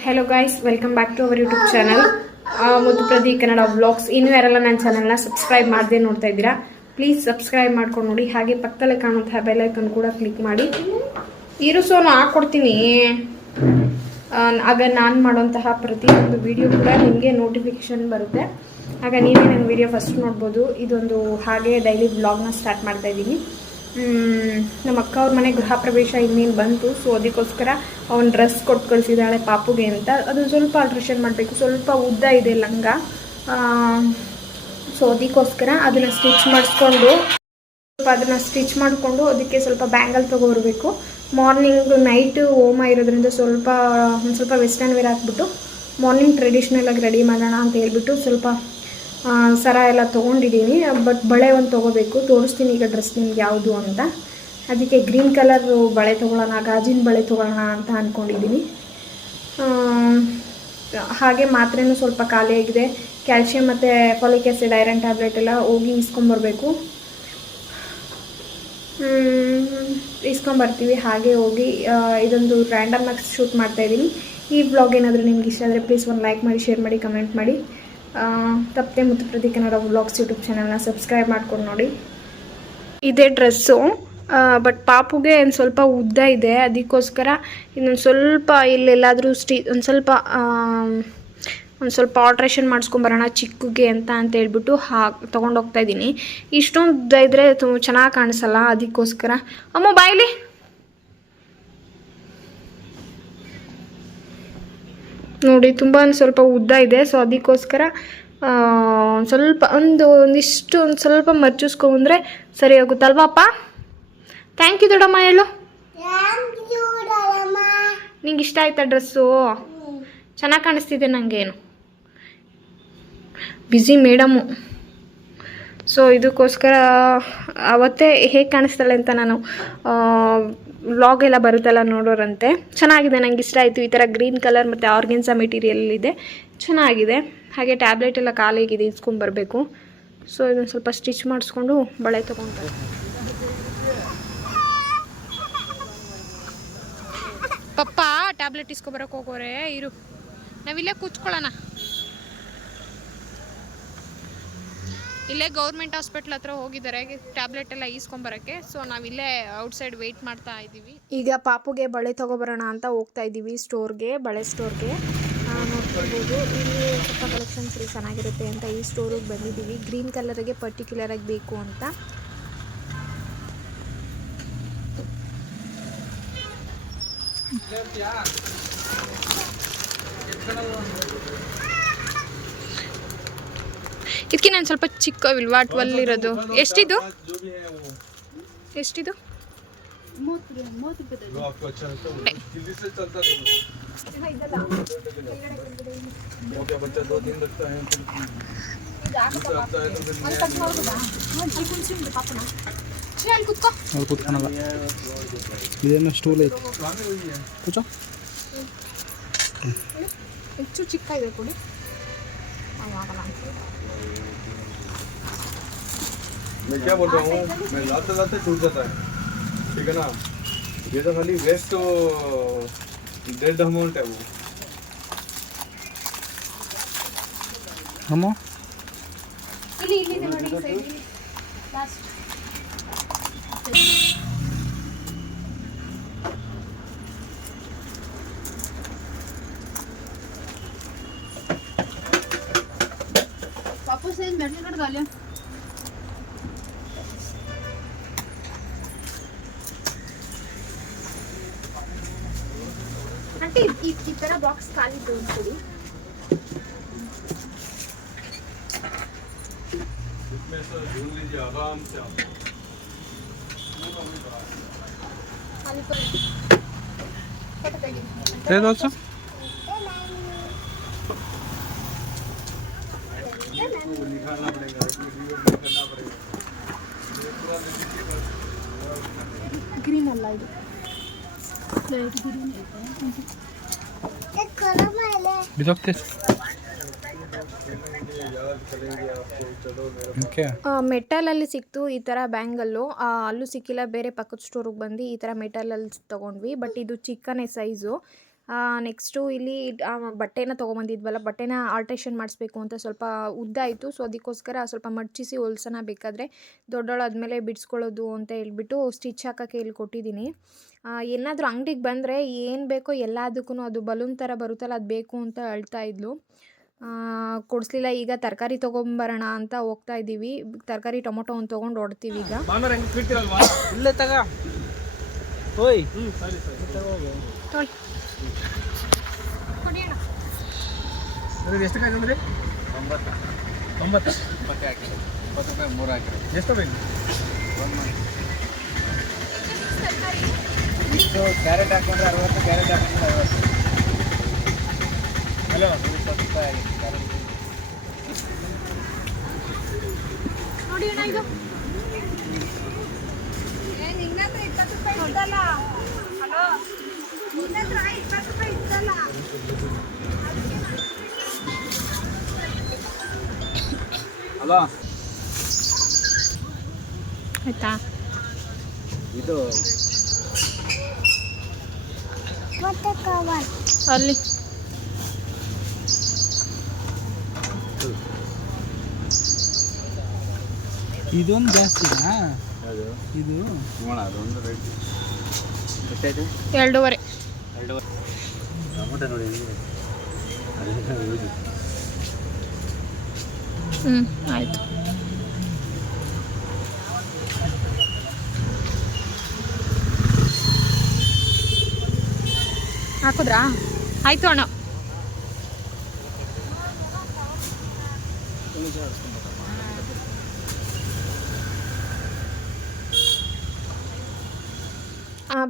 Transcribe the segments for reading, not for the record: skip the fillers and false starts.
Hello guys, welcome back to our YouTube channel ಮುದ್ದು Pradeep Kannada vlogs. ಇನ್ನೂ ಯಾರೆಲ್ಲ ನನ್ನ ಚಾನಲ್ನ ಸಬ್ಸ್ಕ್ರೈಬ್ ಮಾಡದೆ ನೋಡ್ತಾ ಇದ್ದೀರಾ, ಪ್ಲೀಸ್ ಸಬ್ಸ್ಕ್ರೈಬ್ ಮಾಡ್ಕೊಂಡು ನೋಡಿ. ಹಾಗೆ ಪಕ್ಕದಲ್ಲೇ ಕಾಣುವಂತಹ ಬೆಲ್ ಐಕನ್ ಕೂಡ ಕ್ಲಿಕ್ ಮಾಡಿ. ಇರುಸೋನು ಹಾಕ್ಕೊಡ್ತೀನಿ. ಆಗ ನಾನು ಮಾಡುವಂತಹ ಪ್ರತಿಯೊಂದು ವಿಡಿಯೋ ಕೂಡ ನಿಮಗೆ ನೋಟಿಫಿಕೇಶನ್ ಬರುತ್ತೆ. ಆಗ ನೀವೇ ನನ್ನ ವಿಡಿಯೋ ಫಸ್ಟ್ ನೋಡ್ಬೋದು. ಇದೊಂದು ಹಾಗೆ ಡೈಲಿ ವ್ಲಾಗ್ನ ಸ್ಟಾರ್ಟ್ ಮಾಡ್ತಾ ಇದ್ದೀನಿ. ನಮ್ಮ ಅಕ್ಕ ಅವ್ರ ಮನೆ ಗೃಹ ಪ್ರವೇಶ ಇನ್ನೇನು ಬಂತು. ಸೊ ಅದಕ್ಕೋಸ್ಕರ ಅವನು ಡ್ರೆಸ್ ಕೊಟ್ಟು ಕಳಿಸಿದ್ದಾಳೆ ಪಾಪುಗೆ ಅಂತ. ಅದು ಸ್ವಲ್ಪ ಆಲ್ಟ್ರೇಷನ್ ಮಾಡಬೇಕು, ಸ್ವಲ್ಪ ಉದ್ದ ಇದೆ ಲಂಗ. ಸೊ ಅದಕ್ಕೋಸ್ಕರ ಅದನ್ನು ಸ್ಟಿಚ್ ಮಾಡಿಕೊಂಡು ಅದಕ್ಕೆ ಸ್ವಲ್ಪ ಬ್ಯಾಂಗಲ್ ತೊಗೊಬರ್ಬೇಕು. ಮಾರ್ನಿಂಗ್ ನೈಟು ಹೋಮ ಇರೋದ್ರಿಂದ ಒಂದು ಸ್ವಲ್ಪ ವೆಸ್ಟರ್ನ್ ವೇರ್ ಹಾಕ್ಬಿಟ್ಟು ಮಾರ್ನಿಂಗ್ ಟ್ರೆಡಿಷ್ನಲಾಗಿ ರೆಡಿ ಮಾಡೋಣ ಅಂತ ಹೇಳ್ಬಿಟ್ಟು ಸ್ವಲ್ಪ ಸರ ಎಲ್ಲ ತೊಗೊಂಡಿದ್ದೀನಿ. ಬಟ್ ಬಳೆ ಒಂದು ತೊಗೋಬೇಕು. ತೋರಿಸ್ತೀನಿ ಈಗ ಡ್ರೆಸ್ ನಿಮ್ಗೆ ಯಾವುದು ಅಂತ. ಅದಕ್ಕೆ ಗ್ರೀನ್ ಕಲರ್ ಬಳೆ ತೊಗೊಳ್ಳೋಣ, ಗಾಜಿನ ಬಳೆ ತೊಗೊಳ್ಳೋಣ ಅಂತ ಅಂದ್ಕೊಂಡಿದ್ದೀನಿ. ಹಾಗೆ ಮಾತ್ರೆನೂ ಸ್ವಲ್ಪ ಖಾಲಿಯಾಗಿದೆ. ಕ್ಯಾಲ್ಶಿಯಂ ಮತ್ತು ಫಾಲಿಕ್ ಆ್ಯಸಿಡ್ ಐರನ್ ಟ್ಯಾಬ್ಲೆಟ್ ಎಲ್ಲ ಹೋಗಿ ಇಸ್ಕೊಂಬರ್ತೀವಿ. ಹಾಗೆ ಹೋಗಿ ಇದೊಂದು ರ್ಯಾಂಡಮ್ ಆಗಿ ಶೂಟ್ ಮಾಡ್ತಾಯಿದ್ದೀನಿ. ಈ ವ್ಲಾಗ್ ಏನಾದರೂ ನಿಮ್ಗೆ ಇಷ್ಟ ಆದರೆ ಪ್ಲೀಸ್ ಒಂದು ಲೈಕ್ ಮಾಡಿ, ಶೇರ್ ಮಾಡಿ, ಕಮೆಂಟ್ ಮಾಡಿ. ತಪ್ಪದೆ ಮುದ್ದು ಪ್ರದೀಪ್ ಕನ್ನಡ ವ್ಲಾಗ್ಸ್ ಯೂಟ್ಯೂಬ್ ಚಾನಲ್ನ ಸಬ್ಸ್ಕ್ರೈಬ್ ಮಾಡ್ಕೊಂಡು ನೋಡಿ. ಇದೇ ಡ್ರೆಸ್ಸು, ಬಟ್ ಪಾಪುಗೆ ಒಂದು ಸ್ವಲ್ಪ ಉದ್ದ ಇದೆ. ಅದಕ್ಕೋಸ್ಕರ ಇನ್ನೊಂದು ಸ್ವಲ್ಪ ಇಲ್ಲೆಲ್ಲಾದರೂ ಒಂದು ಸ್ವಲ್ಪ ಆಲ್ಟ್ರೇಷನ್ ಮಾಡಿಸ್ಕೊಂಬರೋಣ ಚಿಕ್ಕಗೆ ಅಂತ ಹೇಳ್ಬಿಟ್ಟು ತೊಗೊಂಡೋಗ್ತಾ ಇದ್ದೀನಿ. ಇಷ್ಟೊಂದು ಉದ್ದ ಇದ್ದರೆ ಚೆನ್ನಾಗಿ ಕಾಣಿಸಲ್ಲ. ಅದಕ್ಕೋಸ್ಕರ ಅಮ್ಮ ಬಾಯ್ಲಿ ನೋಡಿ, ತುಂಬ ಸ್ವಲ್ಪ ಉದ್ದ ಇದೆ. ಸೊ ಅದಕ್ಕೋಸ್ಕರ ಒಂದಿಷ್ಟು ಸ್ವಲ್ಪ ಮರ್ಚಿಸ್ಕೊಂಡ್ರೆ ಸರಿ ಹೋಗುತ್ತಲ್ವಾಪ್ಪ. ಥ್ಯಾಂಕ್ ಯು ದೊಡ್ಡಮ್ಮ. ಹೇಳು, ನಿಂಗೆ ಇಷ್ಟ ಆಯ್ತಾ ಡ್ರೆಸ್ಸು? ಚೆನ್ನಾಗಿ ಕಾಣಿಸ್ತಿದೆ ನನಗೇನು. Busy madam. ಸೊ ಇದಕ್ಕೋಸ್ಕರ ಅವತ್ತೇ ಹೇಗೆ ಕಾಣಿಸ್ತಾಳೆ ಅಂತ ನಾನು ವ್ಲಾಗ್ ಎಲ್ಲ ಬರುತ್ತಲ್ಲ ನೋಡೋರಂತೆ. ಚೆನ್ನಾಗಿದೆ, ನನಗೆ ಇಷ್ಟ ಆಯಿತು. ಈ ಥರ ಗ್ರೀನ್ ಕಲರ್ ಮತ್ತು ಆರ್ಗೆನ್ಸಾ ಮೆಟೀರಿಯಲ್ ಇದೆ, ಚೆನ್ನಾಗಿದೆ. ಹಾಗೆ ಟ್ಯಾಬ್ಲೆಟ್ ಎಲ್ಲ ಖಾಲಿಯಾಗಿದೆ, ಇಸ್ಕೊಂಬರ್ಬೇಕು. ಸೊ ಇದನ್ನು ಸ್ವಲ್ಪ ಸ್ಟಿಚ್ ಮಾಡಿಸ್ಕೊಂಡು ಬಳೆ ತೊಗೊಳ್ತಾರೆ. ಪಪ್ಪ ಟ್ಯಾಬ್ಲೆಟ್ ಇಸ್ಕೊಬರಕ್ಕೆ ಹೋಗೋರೆ, ಇರು, ನಾವಿಲ್ಲೇ ಕೂತ್ಕೊಳ್ಳೋಣ. ಇಲ್ಲೇ ಗೌರ್ಮೆಂಟ್ ಹಾಸ್ಪಿಟ್ಲ್ ಹತ್ರ ಹೋಗಿದ್ದಾರೆ ಟ್ಯಾಬ್ಲೆಟ್ ಎಲ್ಲ ಈಸ್ಕೊಂಬರೋಕ್ಕೆ. ಸೊ ನಾವಿಲ್ಲೇ ಔಟ್ಸೈಡ್ ವೆಯ್ಟ್ ಮಾಡ್ತಾ ಇದ್ದೀವಿ. ಈಗ ಪಾಪುಗೆ ಬಳೆ ತೊಗೊಬರೋಣ ಅಂತ ಹೋಗ್ತಾ ಇದ್ದೀವಿ ಬಳೆ ಸ್ಟೋರ್ಗೆ. ನೋಡ್ಕೊಳ್ಬೋದು, ಇಲ್ಲಿ ಸ್ವಲ್ಪ ಕಲೆಕ್ಷನ್ಸ್ ಚೆನ್ನಾಗಿರುತ್ತೆ ಅಂತ ಈ ಸ್ಟೋರಿಗೆ ಬಂದಿದ್ದೀವಿ. ಗ್ರೀನ್ ಕಲರಿಗೆ ಪರ್ಟಿಕ್ಯುಲರಾಗಿ ಬೇಕು ಅಂತ. ಇದಕ್ಕೆ ನಾನು ಸ್ವಲ್ಪ ಚಿಕ್ಕವಿಲ್ವಾ 12 ಇರೋದು. ಎಷ್ಟಿದು? ಇದೇನು ಸ್ಟೂಲ್ ಐತಿ, ಹೆಚ್ಚು ಚಿಕ್ಕ ಇದೆ ಕೊಡಿ. मैं क्या बोल रहा हूँ, मैं लाते लाते टूट जाता है, ठीक है ना. ये तो खाली वेस्ट डेड अमाउंट है वो. हम ಇಲ್ಲಿ ನೋಡಿ ಸೈಡ್ ಲಾಸ್ಟ್. वापस से मेटल कट डालिया. आंटी ಈ ತರ ಬಾಕ್ಸ್ ಖಾಲಿ ತೋರಿಸ್ಕೊಡಿ. इसमें से ढूंढ लीजिए आराम से आप. खाली पर फोटो ತೆಗಿ. दे दो सर. वो निकालना पड़ेगा, वीडियो करना पड़ेगा. ಗ್ರೀನ್ ಅಲ್ಲ ಇದು, ಲೈಟ್ ಗ್ರೀನ್ ಇದೆ. बिजोक्ते ಮೆಟಲಲ್ಲಿ ಸಿಕ್ತು ಈ ಥರ ಬ್ಯಾಂಗಲ್ಲು. ಅಲ್ಲೂ ಸಿಕ್ಕಿಲ್ಲ, ಬೇರೆ ಪಕ್ಕದ ಸ್ಟೋರಿಗೆ ಬಂದು ಈ ಥರ ಮೆಟಲಲ್ಲಿ ತೊಗೊಂಡ್ವಿ. ಬಟ್ ಇದು ಚಿಕ್ಕನೇ ಸೈಜು, ನೆಕ್ಸ್ಟು ಇಲ್ಲಿ ಬಟ್ಟೆನ ತೊಗೊಂಬಂದಿದ್ವಲ್ಲ, ಬಟ್ಟೆನ ಆಲ್ಟ್ರೇಷನ್ ಮಾಡಿಸ್ಬೇಕು ಅಂತ ಸ್ವಲ್ಪ ಉದ್ದ ಆಯಿತು. ಸೊ ಅದಕ್ಕೋಸ್ಕರ ಸ್ವಲ್ಪ ಮಡ್ಚಿಸಿ ಹೊಲ್ಸೋಣ, ಬೇಕಾದರೆ ದೊಡ್ಡವಳು ಆದಮೇಲೆ ಬಿಡಿಸ್ಕೊಳ್ಳೋದು ಅಂತ ಹೇಳ್ಬಿಟ್ಟು ಸ್ಟಿಚ್ ಹಾಕೋಕ್ಕೆ ಇಲ್ಲಿ ಕೊಟ್ಟಿದ್ದೀನಿ. ಏನಾದರೂ ಅಂಗಡಿಗೆ ಬಂದರೆ ಏನು ಬೇಕೋ ಎಲ್ಲದಕ್ಕೂ ಅದು ಬಲೂನ್ ಥರ ಬರುತ್ತಲ್ಲ ಅದು ಬೇಕು ಅಂತ ಅಳ್ತಾ ಇದ್ಲು. ಕೊಡಿಸ್ಲಿಲ್ಲ. ಈಗ ತರಕಾರಿ ತೊಗೊಂಬರೋಣ ಅಂತ ಹೋಗ್ತಾ ಇದ್ದೀವಿ. ತರಕಾರಿ ಟೊಮೊಟೊ ಒಂದು ತೊಗೊಂಡು ಹೊಡ್ತೀವಿ ಈಗ. ಇಲ್ಲೇ ತಗ ಓಯ್ ಎಷ್ಟು ಕಾಯ್ದು ಅಂದರೆ 90 ಹಾಕಿ 20 ರೂಪಾಯಿ 3 ಹಾಕಿರಿ. ಎಷ್ಟು ಬೇಕು? ಕ್ಯಾರೆಟ್ ಹಾಕೊಂಡ್ರೆ 60, ಕ್ಯಾರೆಟ್ ಹಾಕೊಂಡ್ರೆ 50. ಹಲೋ 20 ರೂಪಾಯಿ ಆಗಿದೆ ಕ್ಯಾರೆಟ್. ನೋಡಿ ಅಣ್ಣ ಇದು ಹಲೋ ಆಯ್ತಾ? ಇದು ಅಲ್ಲಿ ಇದೊಂದು ಜಾಸ್ತಿನಾ? ಅದು ಇದು ನೋಡ ಅದೊಂದು ರೇಟ್ ಎಷ್ಟಾಯ್ತು? 2.5. ಟೊಮೊಟೊ ನೋಡಿ ಹೆಂಗಿದೆ. ಆಯಿತು. ಹಾಕಿದ್ರಾ? ಆಯಿತು ಅಣ್ಣ.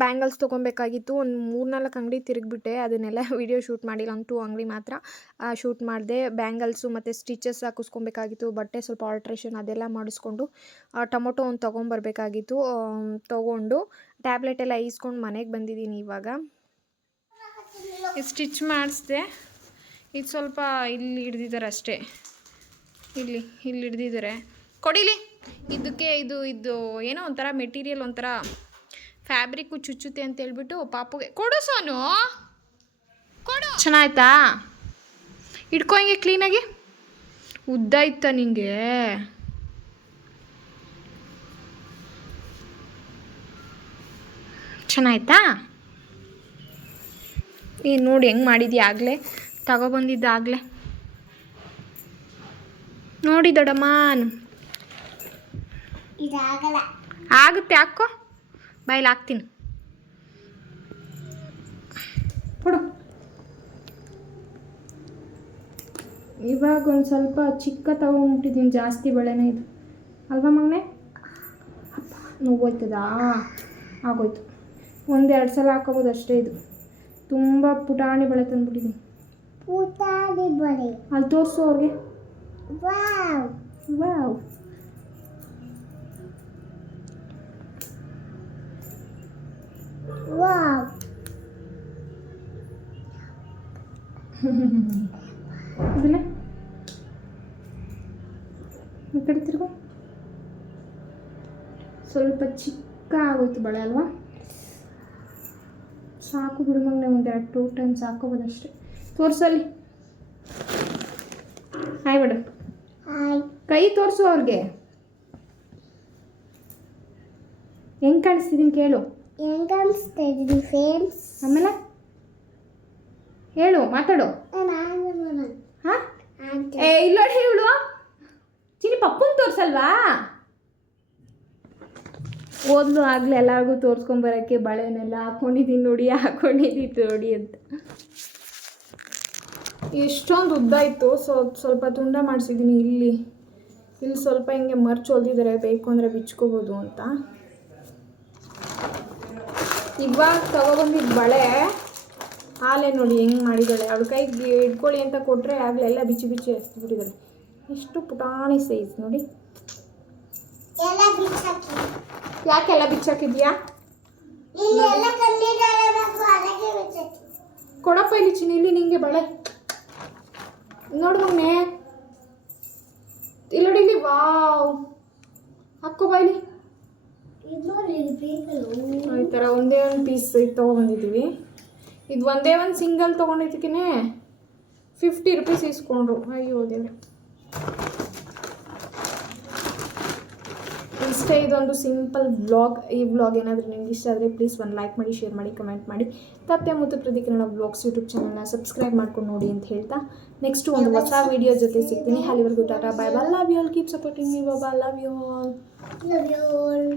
ಬ್ಯಾಂಗಲ್ಸ್ ತೊಗೊಬೇಕಾಗಿತ್ತು. ಒಂದು 3-4 ಅಂಗಡಿ ತಿರುಗಿಬಿಟ್ಟೆ, ಅದನ್ನೆಲ್ಲ ವೀಡಿಯೋ ಶೂಟ್ ಮಾಡಿಲ್ಲ. 1-2 ಅಂಗಡಿ ಮಾತ್ರ ಶೂಟ್ ಮಾಡಿದೆ. ಬ್ಯಾಂಗಲ್ಸು ಮತ್ತು ಸ್ಟಿಚಸ್ ಹಾಕಿಸ್ಕೊಬೇಕಾಗಿತ್ತು. ಬಟ್ಟೆ ಸ್ವಲ್ಪ ಆಲ್ಟ್ರೇಷನ್ ಅದೆಲ್ಲ ಮಾಡಿಸ್ಕೊಂಡು ಟೊಮೊಟೊ ಒಂದು ತೊಗೊಂಬರ್ಬೇಕಾಗಿತ್ತು. ತೊಗೊಂಡು ಟ್ಯಾಬ್ಲೆಟ್ ಎಲ್ಲ ಈಸ್ಕೊಂಡು ಮನೆಗೆ ಬಂದಿದ್ದೀನಿ ಇವಾಗ. ಸ್ಟಿಚ್ ಮಾಡಿಸ್ದೆ. ಇದು ಸ್ವಲ್ಪ ಇಲ್ಲಿ ಹಿಡ್ದಿದ್ದಾರೆ ಅಷ್ಟೇ, ಇಲ್ಲಿ ಹಿಡ್ದಿದ್ದಾರೆ. ಕೊಡಿಲಿ ಇದಕ್ಕೆ ಇದು ಏನೋ ಒಂಥರ ಮೆಟೀರಿಯಲ್, ಒಂಥರ ಫ್ಯಾಬ್ರಿಕ್ಕು ಚುಚ್ಚುತ್ತೆ ಅಂತ ಹೇಳ್ಬಿಟ್ಟು ಪಾಪುಗೆ ಕೊಡು ಸೋನು, ಕೊಡು. ಚೆನ್ನಾಯ್ತಾ? ಇಟ್ಕೊ ಹಿಂಗೆ ಕ್ಲೀನಾಗಿ. ಉದ್ದ ಇತ್ತ ನಿಂಗೆ? ಚೆನ್ನಾಯ್ತಾ? ನೀನು ನೋಡಿ ಹೆಂಗೆ ಮಾಡಿದ್ಯಾ, ಆಗಲೇ ತಗೊಬಂದಿದ್ದಾಗಲೇ ನೋಡಿ ದೊಡ್ಡಮ್ಮ. ಆಗುತ್ತೆ, ಹಾಕೋ ಬಾಯಲ್ಲಿ ಹಾಕ್ತೀನಿ. ಕೊಡು. ಇವಾಗ ಒಂದು ಸ್ವಲ್ಪ ಚಿಕ್ಕ ತಗೊಂಡ್ಬಿಟ್ಟಿದ್ದೀನಿ, ಜಾಸ್ತಿ ಬಳೆನೇ ಇದು ಅಲ್ವಾ ಮಗನೇ? ಅಪ್ಪ ನೋವಾಯ್ತದಾ? ಆಗೋಯ್ತು. 1-2 ಸಲ ಹಾಕೋಬೋದು ಅಷ್ಟೇ. ಇದು ತುಂಬ ಪುಟಾಣಿ ಬಳೆ ತಂದ್ಬಿಟ್ಟಿದ್ದೀನಿ. ಪುಟಾಣಿ ಬಳೆ ಅಲ್ಲಿ ತೋರಿಸು ಅವ್ರಿಗೆ. Wow wow. ವಾವ್. ಇದನ್ನ ಈ ಕಡೆ ತಿರ್ಗು. ಸ್ವಲ್ಪ ಚಿಕ್ಕ ಆಗೋಯ್ತು ಬಳೆ ಅಲ್ವಾ? ಸಾಕು ಬಿಡು ಮಗನೆ, 1-2 ಟೈಮ್ಸ್ ಹಾಕೋಬೋದಷ್ಟೇ. ತೋರಿಸಲ್ಲಿ. ಹಾಯ್ ಬಿಡು. ಕೈ ತೋರಿಸು ಅವ್ರಿಗೆ. ಹೆಂಗೆ ಕಾಣಿಸ್ತಿದ್ದೀನಿ ಕೇಳು. ಹೆಂಗೆ ಕಾಣಿಸ್ತಾ ಇದ್ದೀನಿ ಫ್ರೆಂಡ್ಸ್? ಆಮೇಲೆ ಹೇಳು, ಮಾತಾಡು. ಹಾಂ ಇಲ್ಲೋಡಿ ಇವಳು ಚಿನಿ ಪಪ್ಪಂಗೆ ತೋರಿಸಲ್ವಾ? ಓದ್ಲು ಆಗಲಿ ಎಲ್ಲರಿಗೂ ತೋರಿಸ್ಕೊಂಬರೋಕ್ಕೆ ಬಳೆನೆಲ್ಲ ಹಾಕ್ಕೊಂಡಿದ್ದೀನಿ ನೋಡಿ ಅಂತ. ಎಷ್ಟೊಂದು ಉದ್ದ ಇತ್ತು. ಸ್ವಲ್ಪ ತುಂಡ ಮಾಡಿಸಿದ್ದೀನಿ. ಇಲ್ಲಿ ಸ್ವಲ್ಪ ಹಿಂಗೆ ಮರ್ಚು ಹೊಲ್ದಿದ್ದಾರೆ, ಬೇಕು ಅಂದರೆ ಬಿಚ್ಕೋಬೋದು ಅಂತ. ಇವಾಗ ತಗೊಬಂದಿದ್ದು ಬಳೆ ಹಾಲೆ ನೋಡಿ ಹೆಂಗೆ ಮಾಡಿದ್ದಾಳೆ. ಅವಳ ಕೈಗೆ ಇಟ್ಕೊಳ್ಳಿ ಅಂತ ಕೊಟ್ಟರೆ ಆಗಲೆಲ್ಲ ಬಿಚ್ಚಿ ಎಸ್ಬಿಟ್ಟಿದ್ದಾಳೆ. ಎಷ್ಟು ಪುಟಾಣಿ ಸೈಜ್ ನೋಡಿ. ಯಾಕೆಲ್ಲ ಬಿಚ್ಚಾಕಿದ್ಯಾ? ಕೊಡಪ್ಪ ಇಲ್ಲಿ ಚಿನ್ನಿ, ಇಲ್ಲಿ ನಿಂಗೆ ಬಳೆ ನೋಡು ಮಗನೆ. ಇಲ್ಲಿ ನೋಡಿ, ಇಲ್ಲಿ. ವಾವ್, ಹಾಕೋ ಬಾಯ್ಲಿ. ಈ ಥರ ಒಂದೇ ಒಂದು ಪೀಸ್ ತೊಗೊಬಂದಿದ್ದೀವಿ. ಇದು ಒಂದೇ ಒಂದು ಸಿಂಗಲ್ ತೊಗೊಂಡಿದ್ದಕ್ಕೇ 50 ರೂಪೀಸ್ ಇಸ್ಕೊಂಡ್ರು. ಅಯ್ಯೋ ದೇವ್ರೆ. ಇಷ್ಟೇ ಇದೊಂದು ಸಿಂಪಲ್ ವ್ಲಾಗ್. ಈ ವ್ಲಾಗ್ ಏನಾದರೂ ನಿಮ್ಗೆ ಇಷ್ಟ ಆದರೆ ಪ್ಲೀಸ್ ಒಂದು ಲೈಕ್ ಮಾಡಿ, ಶೇರ್ ಮಾಡಿ, ಕಮೆಂಟ್ ಮಾಡಿ. ತಪ್ಪದೆ ಮುತ್ತು ಪ್ರದೀಪ್ ಕನ್ನಡ ವ್ಲಾಗ್ಸ್ ಯೂಟ್ಯೂಬ್ ಚಾನಲ್ನ ಸಬ್ಸ್ಕ್ರೈಬ್ ಮಾಡ್ಕೊಂಡು ನೋಡಿ ಅಂತ ಹೇಳ್ತಾ ನೆಕ್ಸ್ಟ್ ಒಂದು ಹೊಸ ವಿಡಿಯೋ ಜೊತೆ ಸಿಗ್ತೀನಿ. ಅಲ್ಲಿವರೆಗೂ tata, bye bye, love you all, keep supporting me, ಬಾಬಾ, love you all. Love you all.